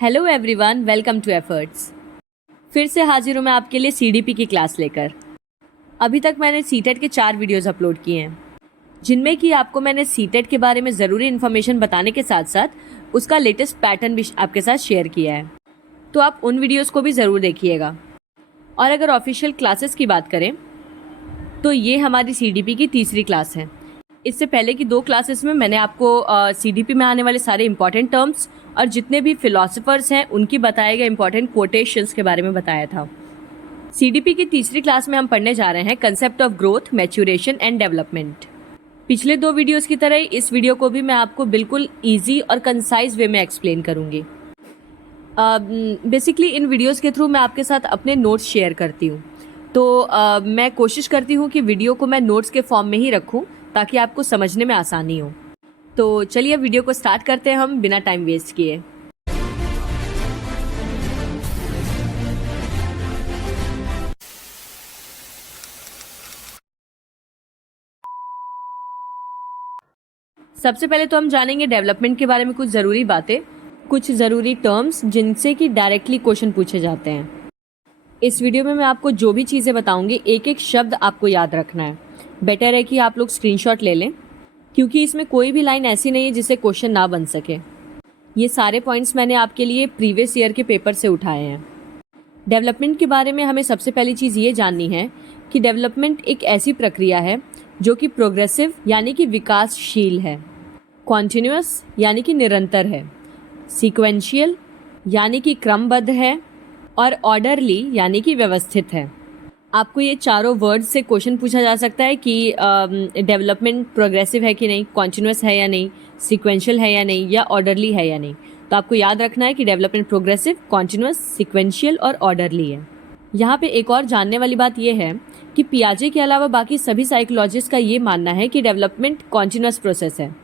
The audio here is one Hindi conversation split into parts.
Hello everyone, welcome to efforts. फिर से हाजिर हूँ मैं आपके लिए सीडीपी की क्लास लेकर। अभी तक मैंने सीटेट के 4 वीडियोस अपलोड किए हैं, जिनमें कि आपको मैंने सीटेट के बारे में ज़रूरी इन्फॉर्मेशन बताने के साथ साथ उसका लेटेस्ट पैटर्न भी आपके साथ शेयर किया है। तो आप उन वीडियोस को भी ज़रूर देखिएगा। और अगर ऑफिशियल क्लासेस की बात करें तो ये हमारी सीडीपी की तीसरी क्लास है। इससे पहले की 2 क्लासेस में मैंने आपको सीडीपी में आने वाले सारे इंपॉर्टेंट टर्म्स और जितने भी फिलोसोफर्स हैं उनकी बताए गए इंपॉर्टेंट कोटेशंस के बारे में बताया था। सीडीपी की तीसरी क्लास में हम पढ़ने जा रहे हैं concept of growth, maturation and development. पिछले 2 वीडियोस की तरह इस वीडियो को भी मैं आपको बिल्कुल ईजी और कंसाइज वे में एक्सप्लेन करूँगी। बेसिकली इन वीडियोज़ के थ्रू मैं आपके साथ अपने नोट्स शेयर करती हूँ। तो मैं कोशिश करती हूँ कि वीडियो को मैं नोट्स के फॉर्म में ही रखूँ ताकि आपको समझने में आसानी हो। तो चलिए वीडियो को स्टार्ट करते हैं हम बिना टाइम वेस्ट किए। सबसे पहले तो हम जानेंगे डेवलपमेंट के बारे में कुछ ज़रूरी बातें, कुछ ज़रूरी टर्म्स जिनसे कि डायरेक्टली क्वेश्चन पूछे जाते हैं। इस वीडियो में मैं आपको जो भी चीज़ें बताऊंगी एक एक शब्द आपको याद रखना है। बेटर है कि आप लोग स्क्रीनशॉट ले लें, क्योंकि इसमें कोई भी लाइन ऐसी नहीं है जिससे क्वेश्चन ना बन सके। ये सारे पॉइंट्स मैंने आपके लिए प्रीवियस ईयर के पेपर से उठाए हैं। डेवलपमेंट के बारे में हमें सबसे पहली चीज़ ये जाननी है कि डेवलपमेंट एक ऐसी प्रक्रिया है जो कि प्रोग्रेसिव यानी कि विकासशील है, कॉन्टिन्यूअस यानी कि निरंतर है, सीक्वेंशियल यानी कि क्रमबद्ध है और ऑर्डरली यानी कि व्यवस्थित है। आपको ये चारों वर्ड्स से क्वेश्चन पूछा जा सकता है कि डेवलपमेंट प्रोग्रेसिव है कि नहीं, कॉन्टिन्यूअस है या नहीं, सीक्वेंशियल है या नहीं, या ऑर्डरली है या नहीं। तो आपको याद रखना है कि डेवलपमेंट प्रोग्रेसिव, कॉन्टिन्यूअस, सीक्वेंशियल और ऑर्डरली है। यहाँ पे एक और जानने वाली बात यह है कि पियाजे के अलावा बाकी सभी साइकोलॉजिस्ट का ये मानना है कि डेवलपमेंट कॉन्टिन्यूअस प्रोसेस है।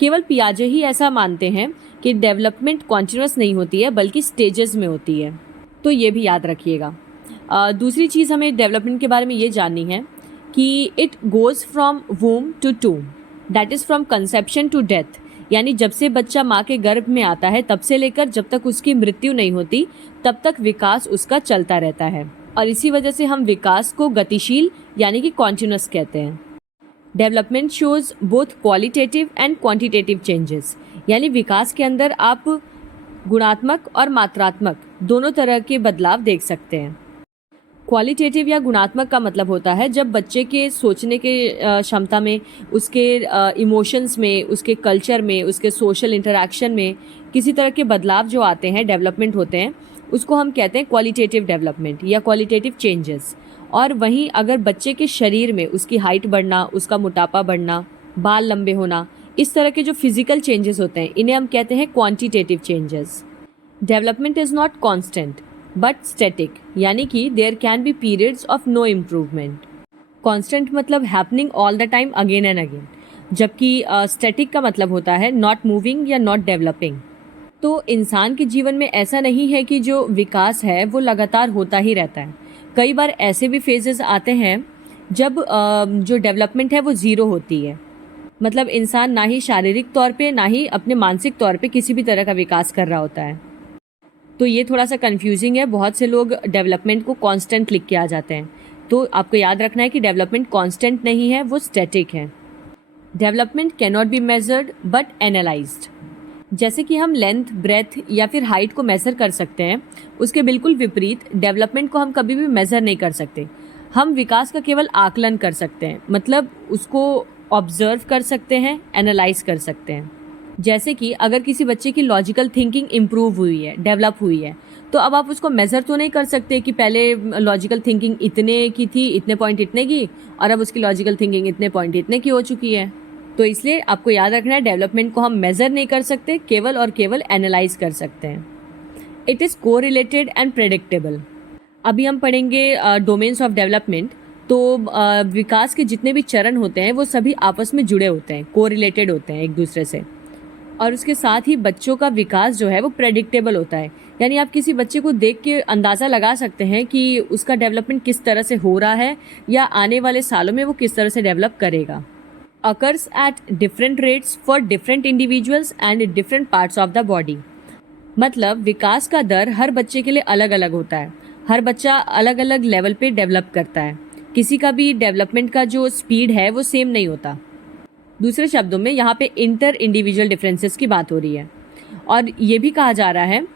केवल पियाजे ही ऐसा मानते हैं कि डेवलपमेंट कॉन्टिन्यूअस नहीं होती है बल्कि स्टेजेस में होती है। तो ये भी याद रखिएगा। दूसरी चीज़ हमें डेवलपमेंट के बारे में ये जाननी है कि it goes from womb to tomb, that is from conception to death. यानी जब से बच्चा माँ के गर्भ में आता है तब से लेकर जब तक उसकी मृत्यु नहीं होती तब तक विकास उसका चलता रहता है, और इसी वजह से हम विकास को गतिशील यानी कि कॉन्टिन्यूअस कहते हैं। Development shows both qualitative and quantitative changes, यानी विकास के अंदर आप गुणात्मक और मात्रात्मक दोनों तरह के बदलाव देख सकते हैं। क्वालिटेटिव या गुणात्मक का मतलब होता है जब बच्चे के सोचने के क्षमता में, उसके इमोशंस में, उसके कल्चर में, उसके सोशल इंटरैक्शन में किसी तरह के बदलाव जो आते हैं, डेवलपमेंट होते हैं, उसको हम कहते हैं क्वालिटेटिव डेवलपमेंट या क्वालिटेटिव चेंजेस। और वहीं अगर बच्चे के शरीर में उसकी हाइट बढ़ना, उसका मोटापा बढ़ना, बाल लंबे होना, इस तरह के जो फिजिकल चेंजेस होते हैं इन्हें हम कहते हैं quantitative changes. Development is not constant but static, यानी कि there can be periods of no improvement. Constant मतलब happening all the time again and again, जबकि स्टैटिक का मतलब होता है नॉट मूविंग या नॉट डेवलपिंग। तो इंसान के जीवन में ऐसा नहीं है कि जो विकास है वो लगातार होता ही रहता है। कई बार ऐसे भी फेजेस आते हैं जब जो डेवलपमेंट है वो ज़ीरो होती है, मतलब इंसान ना ही शारीरिक तौर पे ना ही अपने मानसिक तौर पे किसी भी तरह का विकास कर रहा होता है। तो ये थोड़ा सा कंफ्यूजिंग है। बहुत से लोग डेवलपमेंट को कांस्टेंट लिख के आ जाते हैं, तो आपको याद रखना है कि डेवलपमेंट कांस्टेंट नहीं है, वो स्टैटिक है। Development can not be measured but analysed. जैसे कि हम लेंथ, ब्रेथ या फिर हाइट को मेज़र कर सकते हैं, उसके बिल्कुल विपरीत डेवलपमेंट को हम कभी भी मेज़र नहीं कर सकते। हम विकास का केवल आकलन कर सकते हैं, मतलब उसको ऑब्जर्व कर सकते हैं, एनालाइज कर सकते हैं। जैसे कि अगर किसी बच्चे की लॉजिकल थिंकिंग इम्प्रूव हुई है, डेवलप हुई है, तो अब आप उसको मेज़र तो नहीं कर सकते कि पहले लॉजिकल थिंकिंग इतने की थी, इतने पॉइंट इतने की, और अब उसकी लॉजिकल थिंकिंग इतने पॉइंट इतने की हो चुकी है। तो इसलिए आपको याद रखना है डेवलपमेंट को हम मेज़र नहीं कर सकते, केवल और केवल एनालाइज कर सकते हैं। इट इज़ को रिलेटेड एंड प्रेडिक्टेबल। अभी हम पढ़ेंगे डोमेन्स ऑफ डेवलपमेंट। तो विकास के जितने भी चरण होते हैं वो सभी आपस में जुड़े होते हैं, को रिलेटेड होते हैं एक दूसरे से। और उसके साथ ही बच्चों का विकास जो है वो प्रेडिक्टेबल होता है, यानी आप किसी बच्चे को देख के अंदाज़ा लगा सकते हैं कि उसका डेवलपमेंट किस तरह से हो रहा है या आने वाले सालों में वो किस तरह से डेवलप करेगा। occurs at different rates for different individuals and in different parts of the body. मतलब विकास का दर हर बच्चे के लिए अलग अलग होता है। हर बच्चा अलग अलग लेवल पे डेवलप करता है। किसी का भी डेवलपमेंट का जो स्पीड है वो सेम नहीं होता। दूसरे शब्दों में यहाँ पे इंटर इंडिविजुअल डिफरेंसेस की बात हो रही है। और ये भी कहा जा रहा है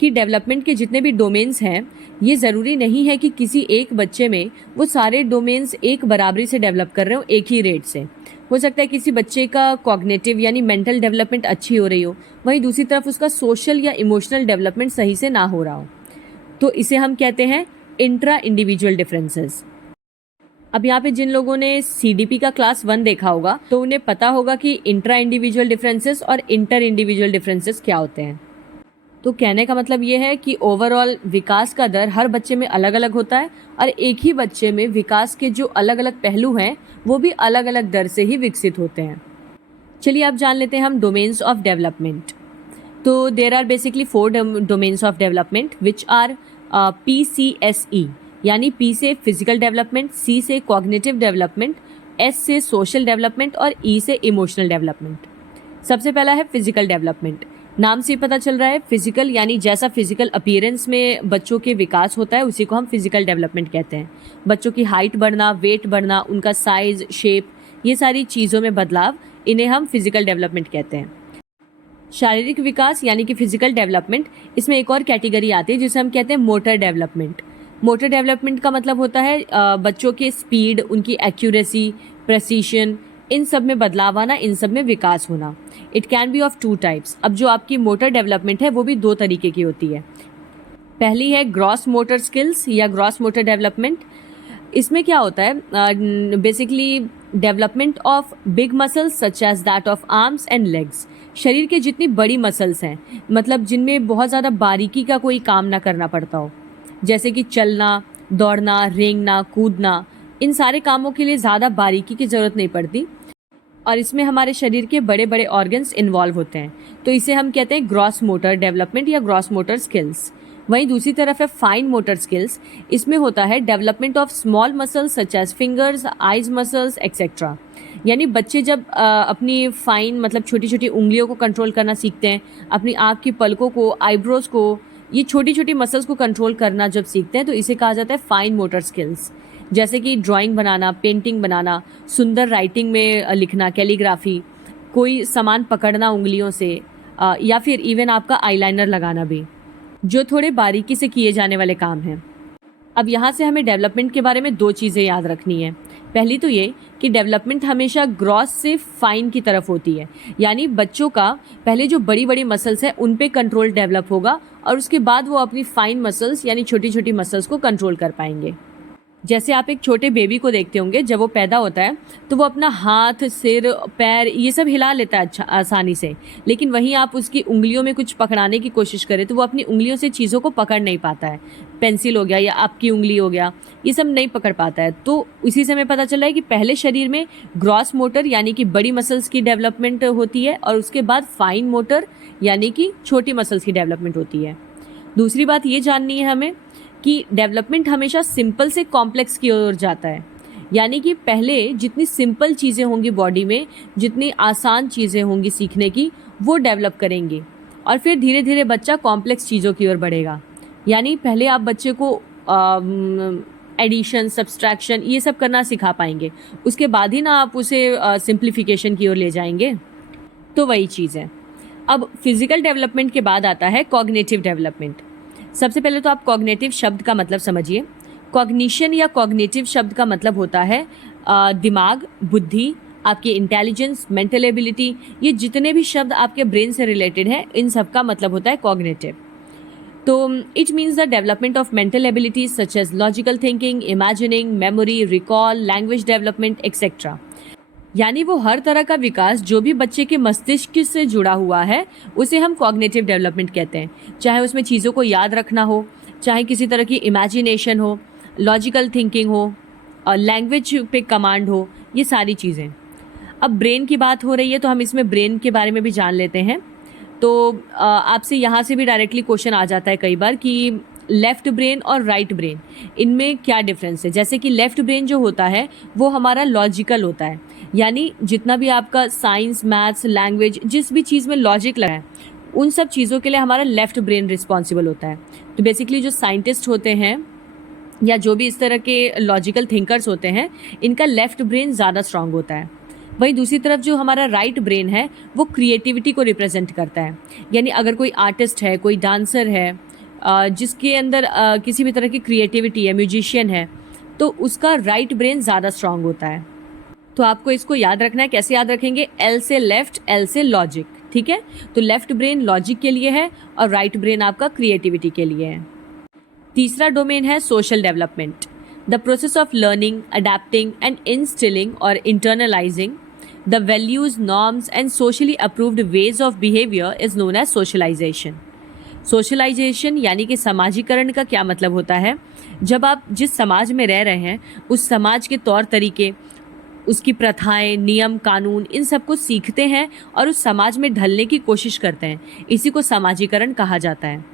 कि डेवलपमेंट के जितने भी डोमेन्स हैं, ये ज़रूरी नहीं है कि किसी एक बच्चे में वो सारे डोमेन्स एक बराबरी से डेवलप कर रहे हो एक ही रेट से। हो सकता है किसी बच्चे का कॉग्निटिव यानी मेंटल डेवलपमेंट अच्छी हो रही हो, वहीं दूसरी तरफ उसका सोशल या इमोशनल डेवलपमेंट सही से ना हो रहा हो। तो इसे हम कहते हैं इंट्रा इंडिविजुअल डिफरेंसेस। अब यहाँ पे जिन लोगों ने CDP का क्लास 1 देखा होगा तो उन्हें पता होगा कि इंट्रा इंडिविजुअल डिफरेंसेस और इंटर इंडिविजुअल डिफरेंसेस क्या होते हैं। तो कहने का मतलब ये है कि ओवरऑल विकास का दर हर बच्चे में अलग अलग होता है और एक ही बच्चे में विकास के जो अलग अलग पहलू हैं वो भी अलग अलग दर से ही विकसित होते हैं। चलिए अब जान लेते हैं हम डोमेन्स ऑफ डेवलपमेंट। तो there are basically 4 domains of development which are PCSE, यानी P से फिजिकल डेवलपमेंट, C से कॉग्निटिव डेवलपमेंट, S से सोशल डेवलपमेंट और E से इमोशनल डेवलपमेंट। सबसे पहला है फिजिकल डेवलपमेंट। नाम से पता चल रहा है फिजिकल यानी जैसा फिजिकल अपीयरेंस में बच्चों के विकास होता है उसी को हम फिजिकल डेवलपमेंट कहते हैं। बच्चों की हाइट बढ़ना, वेट बढ़ना, उनका साइज, शेप, ये सारी चीज़ों में बदलाव, इन्हें हम फिजिकल डेवलपमेंट कहते हैं। शारीरिक विकास यानी कि फिजिकल डेवलपमेंट, इसमें एक और कैटेगरी आती है जिसे हम कहते हैं मोटर डेवलपमेंट। मोटर डेवलपमेंट का मतलब होता है बच्चों के स्पीड, उनकी एक्यूरेसी, प्रेसिशन, इन सब में बदलाव आना, इन सब में विकास होना। It can B of 2 types. अब जो आपकी मोटर डेवलपमेंट है वो भी 2 तरीके की होती है। पहली है ग्रॉस मोटर स्किल्स या ग्रॉस मोटर डेवलपमेंट। इसमें क्या होता है, basically development of big muscles such as that of arms and legs. शरीर के जितनी बड़ी मसल्स हैं, मतलब जिनमें बहुत ज़्यादा बारीकी का कोई काम ना करना पड़ता हो, जैसे कि चलना, दौड़ना, रेंगना, कूदना, इन सारे कामों के लिए ज़्यादा बारीकी की ज़रूरत नहीं पड़ती और इसमें हमारे शरीर के बड़े बड़े ऑर्गन्स इन्वॉल्व होते हैं। तो इसे हम कहते हैं ग्रॉस मोटर डेवलपमेंट या ग्रॉस मोटर स्किल्स। वहीं दूसरी तरफ है फाइन मोटर स्किल्स। इसमें होता है development of small muscles such as fingers, eyes muscles etcetera. यानी बच्चे जब अपनी फाइन मतलब छोटी छोटी उंगलियों को कंट्रोल करना सीखते हैं, अपनी आँख की पलकों को, आईब्रोज को, ये छोटी छोटी मसल्स को कंट्रोल करना जब सीखते हैं तो इसे कहा जाता है फाइन मोटर स्किल्स। जैसे कि ड्राइंग बनाना, पेंटिंग बनाना, सुंदर राइटिंग में लिखना, कैलीग्राफी, कोई सामान पकड़ना उंगलियों से, या फिर इवन आपका आईलाइनर लगाना भी, जो थोड़े बारीकी से किए जाने वाले काम हैं। अब यहाँ से हमें डेवलपमेंट के बारे में 2 चीज़ें याद रखनी है। पहली तो ये कि डेवलपमेंट हमेशा ग्रॉस से फाइन की तरफ होती है, यानी बच्चों का पहले जो बड़ी बड़ी मसल्स हैं उन पे कंट्रोल डेवलप होगा और उसके बाद वो अपनी फाइन मसल्स यानी छोटी छोटी मसल्स को कंट्रोल कर पाएंगे। जैसे आप एक छोटे बेबी को देखते होंगे, जब वो पैदा होता है तो वो अपना हाथ, सिर, पैर ये सब हिला लेता है अच्छा आसानी से, लेकिन वहीं आप उसकी उंगलियों में कुछ पकड़ाने की कोशिश करें तो वो अपनी उंगलियों से चीज़ों को पकड़ नहीं पाता है। पेंसिल हो गया या आपकी उंगली हो गया, ये सब नहीं पकड़ पाता है। तो इसी से हमें पता चला है कि पहले शरीर में ग्रॉस मोटर यानी कि बड़ी मसल्स की डेवलपमेंट होती है और उसके बाद फाइन मोटर यानी कि छोटी मसल्स की डेवलपमेंट होती है। दूसरी बात ये जाननी है हमें कि डेवलपमेंट हमेशा सिंपल से कॉम्प्लेक्स की ओर जाता है, यानी कि पहले जितनी सिंपल चीज़ें होंगी बॉडी में, जितनी आसान चीज़ें होंगी सीखने की, वो डेवलप करेंगे और फिर धीरे धीरे बच्चा कॉम्प्लेक्स चीज़ों की ओर बढ़ेगा। यानी पहले आप बच्चे को एडिशन, सब्सट्रैक्शन ये सब करना सिखा पाएंगे, उसके बाद ही ना आप उसे सिंप्लीफिकेशन की ओर ले जाएंगे। तो वही चीज़ है। अब फिजिकल डेवलपमेंट के बाद आता है कॉग्निटिव डेवलपमेंट। सबसे पहले तो आप कॉग्निटिव शब्द का मतलब समझिए। कॉग्निशन या कॉग्निटिव शब्द का मतलब होता है दिमाग, बुद्धि, आपकी इंटेलिजेंस, मेंटल एबिलिटी, ये जितने भी शब्द आपके ब्रेन से रिलेटेड है इन सब का मतलब होता है कॉग्निटिव। तो it means the development of mental abilities such as logical thinking, imagining, memory, recall, language development etcetera. यानी वो हर तरह का विकास जो भी बच्चे के मस्तिष्क से जुड़ा हुआ है उसे हम कॉग्निटिव डेवलपमेंट कहते हैं। चाहे उसमें चीज़ों को याद रखना हो, चाहे किसी तरह की इमेजिनेशन हो, लॉजिकल थिंकिंग हो और लैंग्वेज पे कमांड हो, ये सारी चीज़ें। अब ब्रेन की बात हो रही है तो हम इसमें ब्रेन के बारे में भी जान लेते हैं। तो आपसे यहाँ से भी डायरेक्टली क्वेश्चन आ जाता है कई बार कि लेफ़्ट ब्रेन और राइट ब्रेन, इनमें क्या डिफरेंस है। जैसे कि लेफ़्ट ब्रेन जो होता है वो हमारा लॉजिकल होता है, यानी जितना भी आपका साइंस, मैथ्स, लैंग्वेज, जिस भी चीज़ में लॉजिक लगा है उन सब चीज़ों के लिए हमारा लेफ्ट ब्रेन रिस्पॉन्सिबल होता है। तो बेसिकली जो साइंटिस्ट होते हैं या जो भी इस तरह के लॉजिकल थिंकर्स होते हैं, इनका लेफ्ट ब्रेन ज़्यादा स्ट्रांग होता है। वहीं दूसरी तरफ जो हमारा राइट ब्रेन है वो क्रिएटिविटी को रिप्रेजेंट करता है। यानी अगर कोई आर्टिस्ट है, कोई डांसर है, जिसके अंदर किसी भी तरह की क्रिएटिविटी है, म्यूजिशियन है, तो उसका राइट ब्रेन ज़्यादा स्ट्रांग होता है। तो आपको इसको याद रखना है। कैसे याद रखेंगे? एल से लेफ्ट, एल से लॉजिक। ठीक है, तो लेफ्ट ब्रेन लॉजिक के लिए है और राइट ब्रेन आपका क्रिएटिविटी के लिए है। तीसरा डोमेन है social development. The process of learning, adapting and instilling और internalising the values, norms and socially approved ways of behaviour is known as socialisation. Socialisation यानी कि समाजीकरण का क्या मतलब होता है? जब आप जिस समाज में रह रहे हैं उस समाज के तौर तरीके, उसकी प्रथाएं, नियम, कानून, इन सब को सीखते हैं और उस समाज में ढलने की कोशिश करते हैं। इसी को समाजीकरण कहा जाता है।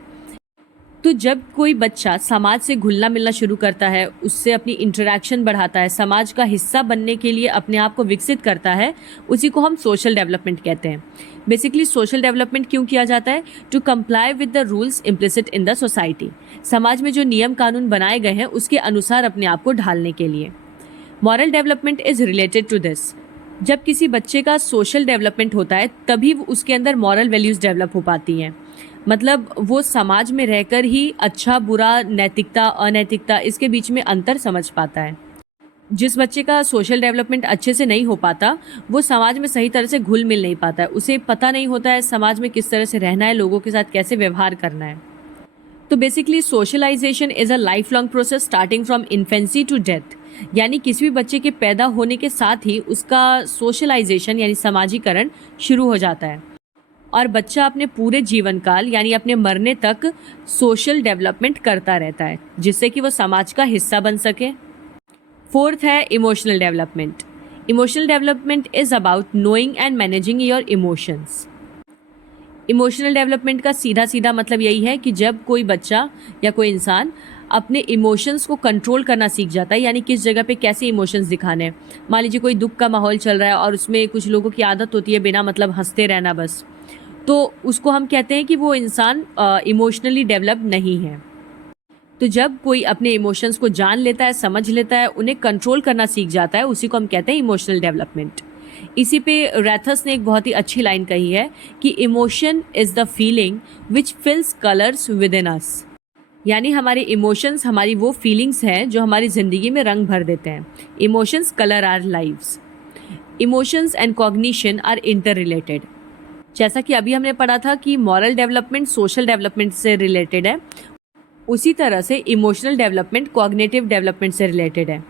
तो जब कोई बच्चा समाज से घुलना मिलना शुरू करता है, उससे अपनी इंटरेक्शन बढ़ाता है, समाज का हिस्सा बनने के लिए अपने आप को विकसित करता है, उसी को हम सोशल डेवलपमेंट कहते हैं। बेसिकली सोशल डेवलपमेंट क्यों किया जाता है? To comply with the rules implicit in the society. समाज में जो नियम कानून बनाए गए हैं उसके अनुसार अपने आप को ढालने के लिए। Moral development is related to this. जब किसी बच्चे का सोशल डेवलपमेंट होता है तभी उसके अंदर मॉरल वैल्यूज डेवलप हो पाती हैं। मतलब वो समाज में रहकर ही अच्छा बुरा, नैतिकता अनैतिकता, इसके बीच में अंतर समझ पाता है। जिस बच्चे का सोशल डेवलपमेंट अच्छे से नहीं हो पाता वो समाज में सही तरह से घुल मिल नहीं पाता है। उसे पता नहीं होता है समाज में किस तरह से रहना है, लोगों के साथ कैसे व्यवहार करना है। तो basically socialisation is a life long process starting from infancy to death. यानी किसी भी बच्चे के पैदा होने के साथ ही उसका सोशलाइजेशन यानी समाजीकरण शुरू हो जाता है और बच्चा अपने पूरे जीवन काल यानी अपने मरने तक सोशल डेवलपमेंट करता रहता है जिससे कि वो समाज का हिस्सा बन सके। फोर्थ है emotional development. Emotional development is about knowing and managing your emotions. Emotional development का सीधा सीधा मतलब यही है कि जब कोई बच्चा या कोई इंसान अपने इमोशंस को कंट्रोल करना सीख जाता है, यानी किस जगह पे कैसे इमोशंस दिखाने हैं। मान लीजिए कोई दुख का माहौल चल रहा है और उसमें कुछ लोगों की आदत होती है बिना मतलब हंसते रहना बस, तो उसको हम कहते हैं कि वो इंसान इमोशनली डेवलप नहीं है। तो जब कोई अपने इमोशंस को जान लेता है, समझ लेता है, उन्हें कंट्रोल करना सीख जाता है, उसी को हम कहते हैं इमोशनल डेवलपमेंट। इसी पे रैथस ने एक बहुत ही अच्छी लाइन कही है कि emotion is the feeling which fills colours within us. यानी हमारे इमोशंस हमारी वो फीलिंग्स हैं जो हमारी ज़िंदगी में रंग भर देते हैं। Emotions colour are lives. Emotions and cognition are inter related. जैसा कि अभी हमने पढ़ा था कि मॉरल डेवलपमेंट सोशल डेवलपमेंट से रिलेटेड है, उसी तरह से इमोशनल डेवलपमेंट कॉग्निटिव डेवलपमेंट से रिलेटेड है।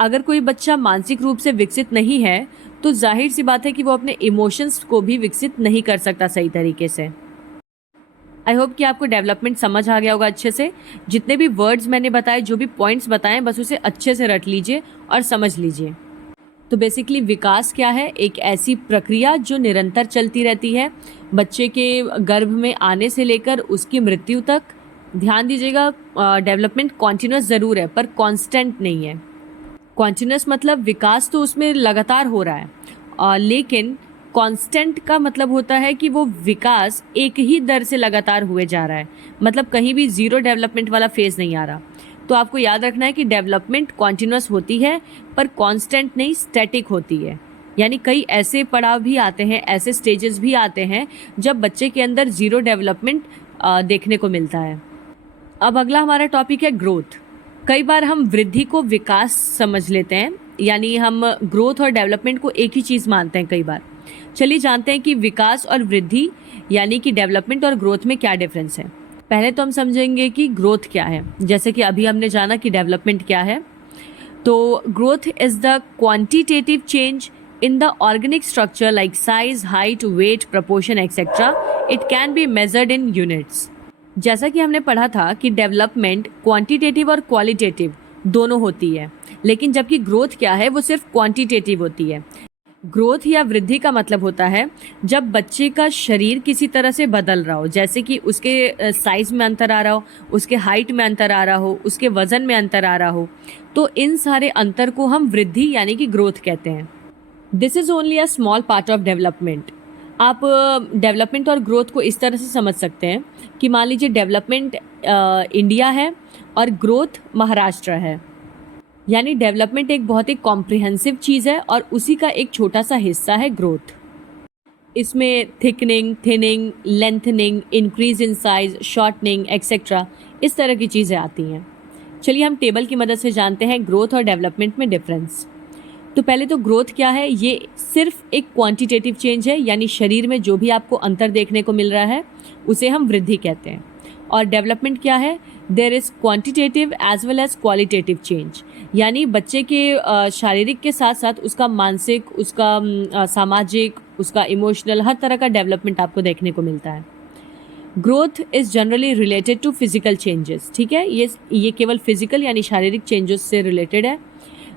अगर कोई बच्चा मानसिक रूप से विकसित नहीं है तो जाहिर सी बात है कि वो अपने इमोशंस को भी विकसित नहीं कर सकता सही तरीके से। आई होप कि आपको डेवलपमेंट समझ आ गया होगा अच्छे से। जितने भी वर्ड्स मैंने बताए, जो भी पॉइंट्स बताए, बस उसे अच्छे से रट लीजिए और समझ लीजिए। तो बेसिकली विकास क्या है? एक ऐसी प्रक्रिया जो निरंतर चलती रहती है बच्चे के गर्भ में आने से लेकर उसकी मृत्यु तक। ध्यान दीजिएगा, डेवलपमेंट कॉन्टिन्यूस ज़रूर है पर कॉन्स्टेंट नहीं है। कॉन्टिन्यूस मतलब विकास तो उसमें लगातार हो रहा है, लेकिन कांस्टेंट का मतलब होता है कि वो विकास एक ही दर से लगातार हुए जा रहा है, मतलब कहीं भी जीरो डेवलपमेंट वाला फेज नहीं आ रहा। तो आपको याद रखना है कि डेवलपमेंट कॉन्टिन्यूस होती है पर कांस्टेंट नहीं, स्टैटिक होती है। यानी कई ऐसे पड़ाव भी आते हैं, ऐसे स्टेजेस भी आते हैं जब बच्चे के अंदर जीरो डेवलपमेंट देखने को मिलता है। अब अगला हमारा टॉपिक है ग्रोथ। कई बार हम वृद्धि को विकास समझ लेते हैं, यानी हम ग्रोथ और डेवलपमेंट को एक ही चीज़ मानते हैं कई बार। चलिए जानते हैं कि विकास और वृद्धि यानी कि डेवलपमेंट और ग्रोथ में क्या डिफरेंस है। पहले तो हम समझेंगे कि ग्रोथ क्या है, जैसे कि अभी हमने जाना कि डेवलपमेंट क्या है। तो growth is the quantitative change in the organic structure like size, height, weight, proportion etcetera. It can be measured in units. जैसा कि हमने पढ़ा था कि डेवलपमेंट क्वांटिटेटिव और क्वालिटेटिव दोनों होती है, लेकिन जबकि ग्रोथ क्या है वो सिर्फ क्वांटिटेटिव होती है। ग्रोथ या वृद्धि का मतलब होता है जब बच्चे का शरीर किसी तरह से बदल रहा हो, जैसे कि उसके साइज में अंतर आ रहा हो, उसके हाइट में अंतर आ रहा हो, उसके वजन में अंतर आ रहा हो, तो इन सारे अंतर को हम वृद्धि यानी कि ग्रोथ कहते हैं। This is only a small part of development. आप डेवलपमेंट और ग्रोथ को इस तरह से समझ सकते हैं कि मान लीजिए डेवलपमेंट इंडिया है और ग्रोथ महाराष्ट्र है। यानी डेवलपमेंट एक बहुत ही कॉम्प्रिहेंसिव चीज़ है और उसी का एक छोटा सा हिस्सा है ग्रोथ। इसमें thickening, thinning, lengthening, increase in size, shortening etcetera इस तरह की चीज़ें आती हैं। चलिए हम टेबल की मदद से जानते हैं ग्रोथ और डेवलपमेंट में डिफरेंस। तो पहले तो ग्रोथ क्या है, ये सिर्फ एक क्वांटिटेटिव चेंज है, यानी शरीर में जो भी आपको अंतर देखने को मिल रहा है उसे हम वृद्धि कहते हैं। और डेवलपमेंट क्या है, there is quantitative as well as qualitative change, यानी बच्चे के शारीरिक के साथ साथ उसका मानसिक, उसका सामाजिक, उसका इमोशनल, हर तरह का डेवलपमेंट आपको देखने को मिलता है। Growth is generally related to physical changes, ठीक है, ये केवल फिजिकल यानी शारीरिक चेंजेस से रिलेटेड है।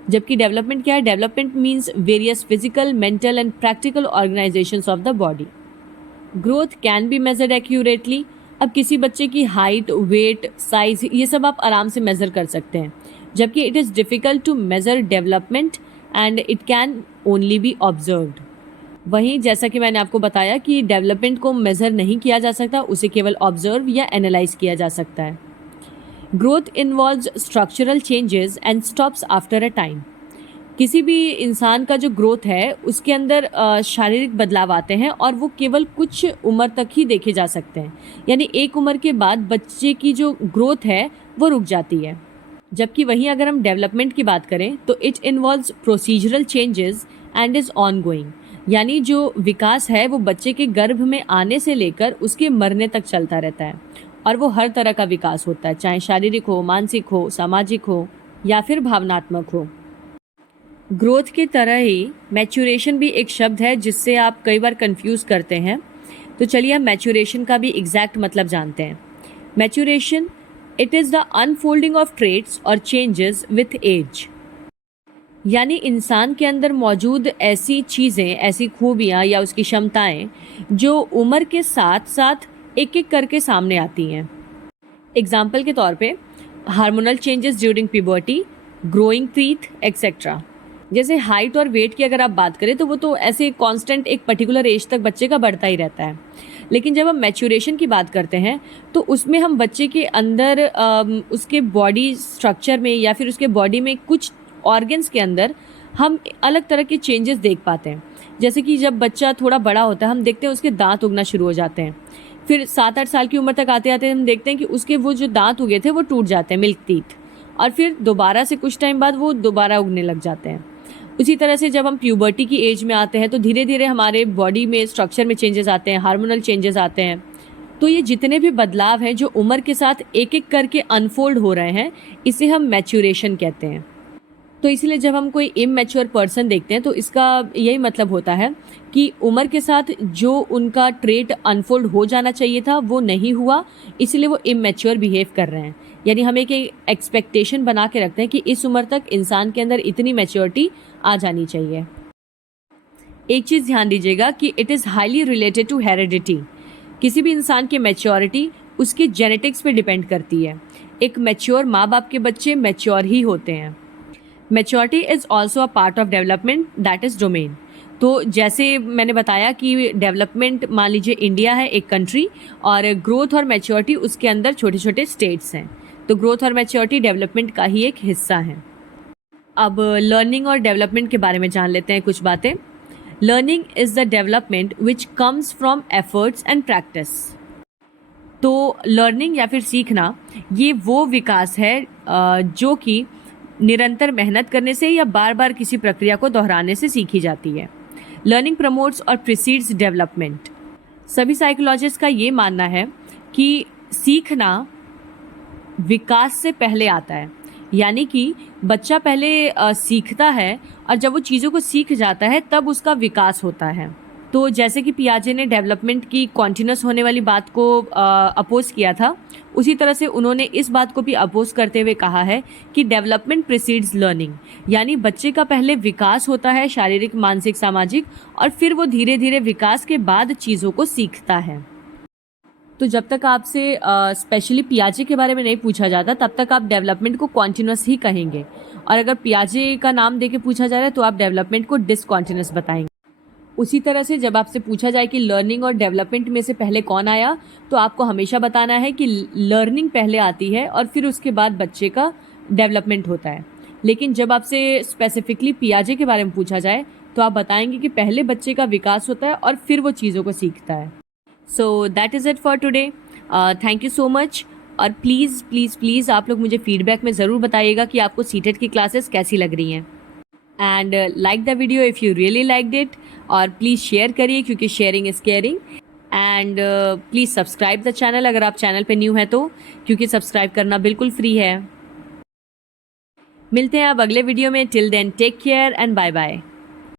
जबकि डेवलपमेंट क्या है, development means various physical, mental and practical organisations of the body. Growth can be measured accurately. अब किसी बच्चे की हाइट, वेट, साइज ये सब आप आराम से मेजर कर सकते हैं, जबकि it is difficult to measure development and it can only be observed. वहीं जैसा कि मैंने आपको बताया कि डेवलपमेंट को मेजर नहीं किया जा सकता, उसे केवल ऑब्जर्व या एनालाइज किया जा सकता है। Growth involves structural changes and stops after a time. किसी भी इंसान का जो ग्रोथ है उसके अंदर शारीरिक बदलाव आते हैं और वो केवल कुछ उम्र तक ही देखे जा सकते हैं, यानी एक उम्र के बाद बच्चे की जो ग्रोथ है वो रुक जाती है। जबकि वहीं अगर हम डेवलपमेंट की बात करें तो it involves procedural changes and is on going, यानी जो विकास है वो बच्चे के गर्भ में आने से लेकर उसके मरने तक चलता रहता है और वो हर तरह का विकास होता है, चाहे शारीरिक हो, मानसिक हो, सामाजिक हो या फिर भावनात्मक हो। ग्रोथ की तरह ही मैच्योरेशन भी एक शब्द है जिससे आप कई बार कंफ्यूज करते हैं। तो चलिए हम मैच्योरेशन का भी एग्जैक्ट मतलब जानते हैं। Maturation, it is the unfolding of traits और चेंजेस विथ एज, यानी इंसान के अंदर मौजूद ऐसी चीज़ें, ऐसी खूबियाँ या उसकी क्षमताएं जो उम्र के साथ साथ एक एक करके सामने आती हैं। एग्जाम्पल के तौर पे hormonal changes during puberty, growing teeth etcetera. जैसे हाइट और वेट की अगर आप बात करें तो वो तो ऐसे कांस्टेंट एक पर्टिकुलर एज तक बच्चे का बढ़ता ही रहता है, लेकिन जब हम मैच्योरेशन की बात करते हैं तो उसमें हम बच्चे के अंदर उसके बॉडी स्ट्रक्चर में या फिर उसके बॉडी में कुछ ऑर्गन्स के अंदर हम अलग तरह के चेंजेस देख पाते हैं। जैसे कि जब बच्चा थोड़ा बड़ा होता है हम देखते हैं उसके दांत उगना शुरू हो जाते हैं, फिर 7-8 साल की उम्र तक आते आते हम देखते हैं कि उसके वो जो दांत उगे थे वो टूट जाते हैं, मिल्क टीथ, और फिर दोबारा से कुछ टाइम बाद वो दोबारा उगने लग जाते हैं। उसी तरह से जब हम प्यूबर्टी की एज में आते हैं तो धीरे धीरे हमारे बॉडी में स्ट्रक्चर में चेंजेस आते हैं, हार्मोनल चेंजेस आते हैं। तो ये जितने भी बदलाव हैं जो उम्र के साथ एक एक करके अनफोल्ड हो रहे हैं, इसे हम मैच्योरेशन कहते हैं। तो इसलिए जब हम कोई इमैच्योर पर्सन देखते हैं तो इसका यही मतलब होता है कि उम्र के साथ जो उनका ट्रेट अनफोल्ड हो जाना चाहिए था वो नहीं हुआ, इसलिए वो इमैच्योर बिहेव कर रहे हैं। यानी हम एक एक्सपेक्टेशन बना के रखते हैं कि इस उम्र तक इंसान के अंदर इतनी मैच्योरिटी आ जानी चाहिए। एक चीज़ ध्यान दीजिएगा कि it is highly related to heredity. किसी भी इंसान की मैच्योरिटी उसके जेनेटिक्स पे डिपेंड करती है। एक मैच्योर माँ बाप के बच्चे मैच्योर ही होते हैं। Maturity is also a part of development, that is domain. तो जैसे मैंने बताया कि डेवलपमेंट, मान लीजिए इंडिया है एक कंट्री, और ग्रोथ और मैच्योरिटी उसके अंदर छोटे छोटे स्टेट्स हैं। तो ग्रोथ और मैच्योरिटी डेवलपमेंट का ही एक हिस्सा है। अब लर्निंग और डेवलपमेंट के बारे में जान लेते हैं कुछ बातें। Learning is the development which comes from efforts and practice. तो लर्निंग या फिर सीखना ये वो विकास है जो कि निरंतर मेहनत करने से या बार बार किसी प्रक्रिया को दोहराने से सीखी जाती है। लर्निंग प्रमोट्स और प्रिसीड्स डेवलपमेंट। सभी साइकोलॉजिस्ट का ये मानना है कि सीखना विकास से पहले आता है, यानी कि बच्चा पहले सीखता है और जब वो चीज़ों को सीख जाता है तब उसका विकास होता है। तो जैसे कि पियाजे ने डेवलपमेंट की कॉन्टिन्यूस होने वाली बात को अपोज किया था, उसी तरह से उन्होंने इस बात को भी अपोज करते हुए कहा है कि डेवलपमेंट प्रिसीड्स लर्निंग, यानी बच्चे का पहले विकास होता है शारीरिक, मानसिक, सामाजिक, और फिर वो धीरे धीरे विकास के बाद चीज़ों को सीखता है। तो जब तक आपसे स्पेशली पियाजे के बारे में नहीं पूछा जाता तब तक आप डेवलपमेंट को कॉन्टिन्यूस ही कहेंगे, और अगर पियाजे का नाम देके पूछा जा रहा है तो आप डेवलपमेंट को डिसकॉन्टिन्यूस बताएंगे। उसी तरह से जब आपसे पूछा जाए कि लर्निंग और डेवलपमेंट में से पहले कौन आया, तो आपको हमेशा बताना है कि लर्निंग पहले आती है और फिर उसके बाद बच्चे का डेवलपमेंट होता है। लेकिन जब आपसे स्पेसिफिकली पियाजे के बारे में पूछा जाए तो आप बताएंगे कि पहले बच्चे का विकास होता है और फिर वो चीज़ों को सीखता है। So that is it for today. Thank you so much. और प्लीज़ प्लीज़ प्लीज़ आप लोग मुझे फीडबैक में ज़रूर बताइएगा कि आपको सीटेट की क्लासेस कैसी लग रही हैं। And like the video if you really liked it, और प्लीज़ शेयर करिए क्योंकि sharing is caring. And please subscribe the channel अगर आप चैनल पे न्यू हैं तो, क्योंकि सब्सक्राइब करना बिल्कुल फ्री है। मिलते हैं अब अगले वीडियो में। Till then take care and bye bye.